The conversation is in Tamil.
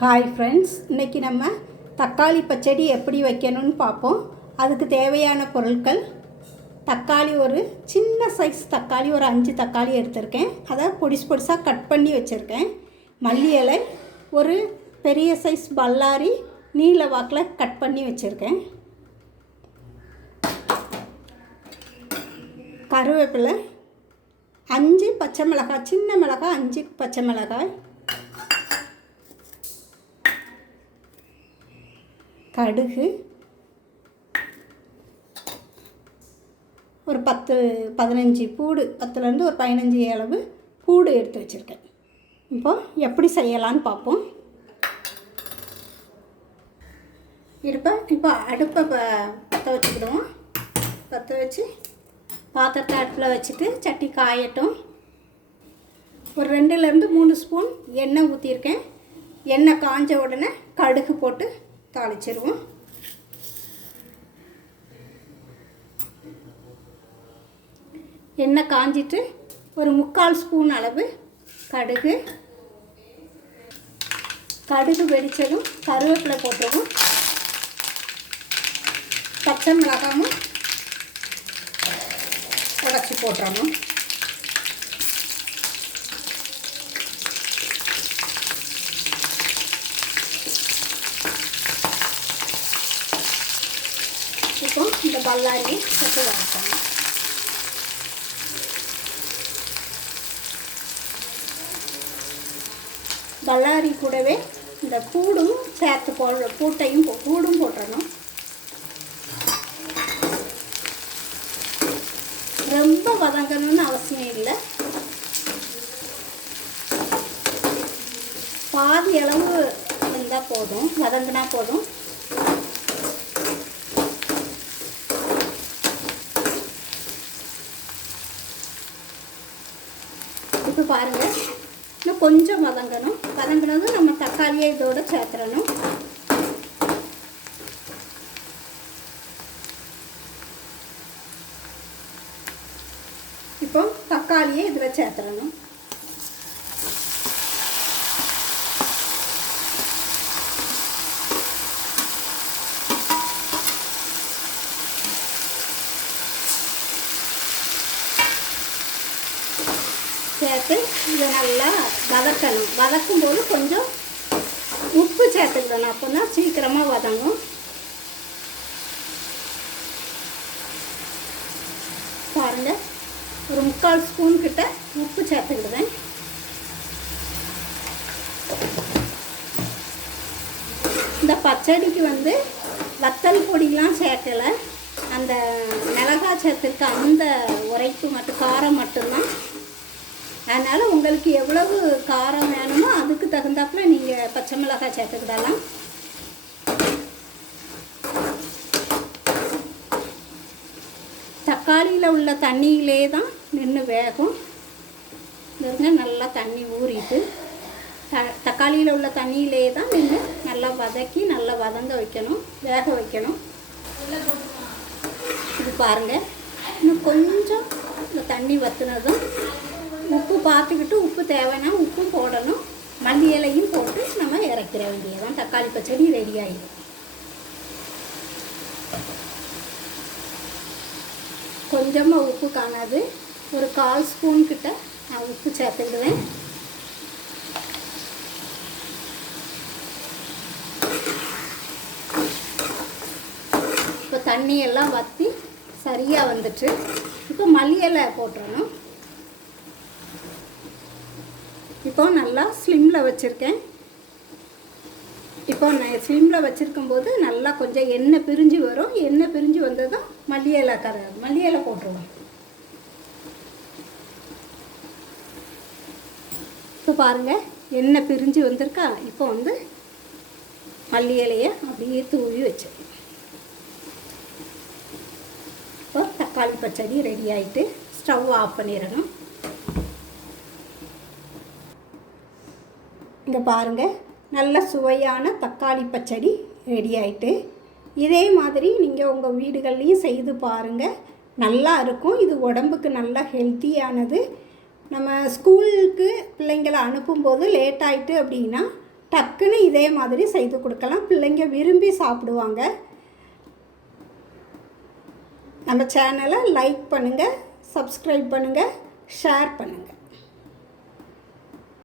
ஹாய் ஃப்ரெண்ட்ஸ் இன்றைக்கி நம்ம தக்காளி பச்சடி எப்படி வைக்கணும்னு பார்ப்போம். அதுக்கு தேவையான பொருட்கள் தக்காளி ஒரு சின்ன சைஸ் தக்காளி ஒரு அஞ்சு தக்காளி எடுத்திருக்கேன். அதை பொடிசு பொடிசாக கட் பண்ணி வச்சுருக்கேன். மல்லி இலை ஒரு பெரிய சைஸ் பல்லாரி நீல வாக்கில் கட் பண்ணி வச்சுருக்கேன். கருவேப்பிலை அஞ்சு பச்சை மிளகாய் சின்ன மிளகாய் அஞ்சு பச்சை மிளகாய். கடுகு. ஒரு பத்து பதினஞ்சு பூடு பத்துலேருந்து ஒரு பதினஞ்சு அளவு பூடு எடுத்து வச்சுருக்கேன். இப்போ எப்படி செய்யலான்னு பார்ப்போம். இப்போ இப்போ அடுப்பை ப- பற்ற வச்சுக்கிடுவோம். பற்ற வச்சு பாத்திரத்தை அடுப்பில் வச்சுட்டு சட்டி காயட்டும். ஒரு ரெண்டுலேருந்து மூணு ஸ்பூன் எண்ணெய் ஊற்றியிருக்கேன் எண்ணெய் காஞ்ச உடனே கடுகு போட்டு தாளிச்சிருவோம். எண்ணெய் காஞ்சிட்டு ஒரு முக்கால் ஸ்பூன் அளவு கடுகு. கடுகு வெடித்ததும் கருவேப்பிலை போட்டுருவோம் பச்சை மிளகாவும் உடச்சி போட்டுறணும். பல்லாரி சத்து வதக்கணும் பல்லாரி கூடவே இந்த கூடும் சேர்த்து போடுற பூட்டையும் கூடும் பூடும் ரொம்ப வதங்கணும்னு அவசியம் இல்லை. பாதி அளவு இருந்தால் போதும் வதங்கினா போதும். இப்போ பாருங்கள் இன்னும் கொஞ்சம் வதங்கணும். வதங்கினதும் நம்ம தக்காளியை இதோட சேர்த்துறணும் இப்போ தக்காளியை இதில் சேர்த்துறணும் சேர்த்து இதை நல்லா வதக்கணும். வதக்கும் போது கொஞ்சம் உப்பு சேர்த்துக்கணும். அப்போ தான் சீக்கிரமாக வதங்கும். பாருங்க. ஒரு முக்கால் ஸ்பூன் கிட்ட உப்பு சேர்த்துக்கிடுவேன். இந்த பச்சடிக்கு வந்து வத்தல் பொடிலாம் சேர்க்கலை. அந்த மிளகாய் சேர்த்துருக்க அந்த உரைப்பு மட்டும் காரம் மட்டும்தான் அதனால் உங்களுக்கு எவ்வளவு காரம் வேணுமோ அதுக்கு தகுந்தாப்புல நீங்கள் பச்சை மிளகாய் சேர்த்துக்கிடலாம். தக்காளியில் உள்ள தண்ணியிலே தான் நின்று வேகும். இருங்க நல்லா தண்ணி ஊறிட்டு த தக்காளியில் உள்ள தண்ணியிலே தான் நின்று நல்லா வதக்கி நல்லா வதங்க வைக்கணும் வேக வைக்கணும். இது பாருங்கள் இன்னும் கொஞ்சம் இந்த தண்ணி வத்துனதும் உப்பு பார்த்துக்கிட்டு உப்பு தேவைன்னா உப்பு போடணும். மல்லி இலையும் போட்டு நம்ம இறக்கிற வேண்டியதான் தக்காளி பச்சடி ரெடி ஆகிடும் கொஞ்சமாக உப்பு காணாது. ஒரு கால் ஸ்பூன் கிட்ட நான் உப்பு சேர்த்துக்குவேன் இப்போ தண்ணியெல்லாம் வற்றி சரியாக வந்துட்டு இப்போ மல்லி இலை போட்டுறணும். இப்போ நல்லா ஸ்லிம்மில் வச்சுருக்கேன். இப்போ நான் ஸ்லிம்மில் வச்சுருக்கும் போது நல்லா கொஞ்சம் எண்ணெய் பிரிஞ்சு வரும். எண்ணெய் பிரிஞ்சு வந்ததும் மல்லி இலை கர மல்லி இலை போட்டுருவோம். இப்போ பாருங்கள் எண்ணெய் பிரிஞ்சு வந்திருக்கா? இப்போ வந்து மல்லி இலையை அப்படியே தூவி வச்சு இப்போ தக்காளி பச்சடி ரெடி ஆகிட்டு ஸ்டவ் ஆஃப் பண்ணிடணும். இங்கே பாருங்கள் நல்ல சுவையான தக்காளி பச்சடி ரெடி ஆயிட்டு. இதே மாதிரி நீங்கள் உங்கள் வீடுகள்லேயும் செய்து பாருங்கள் நல்லா இருக்கும். இது உடம்புக்கு நல்லா ஹெல்த்தியானது நம்ம ஸ்கூலுக்கு பிள்ளைங்களை அனுப்பும்போது லேட் ஆயிட்டு அப்படின்னா டக்குன்னு இதே மாதிரி செய்து கொடுக்கலாம். பிள்ளைங்க விரும்பி சாப்பிடுவாங்க. நம்ம சேனலை லைக் பண்ணுங்கள் சப்ஸ்கிரைப் பண்ணுங்கள் ஷேர் பண்ணுங்கள்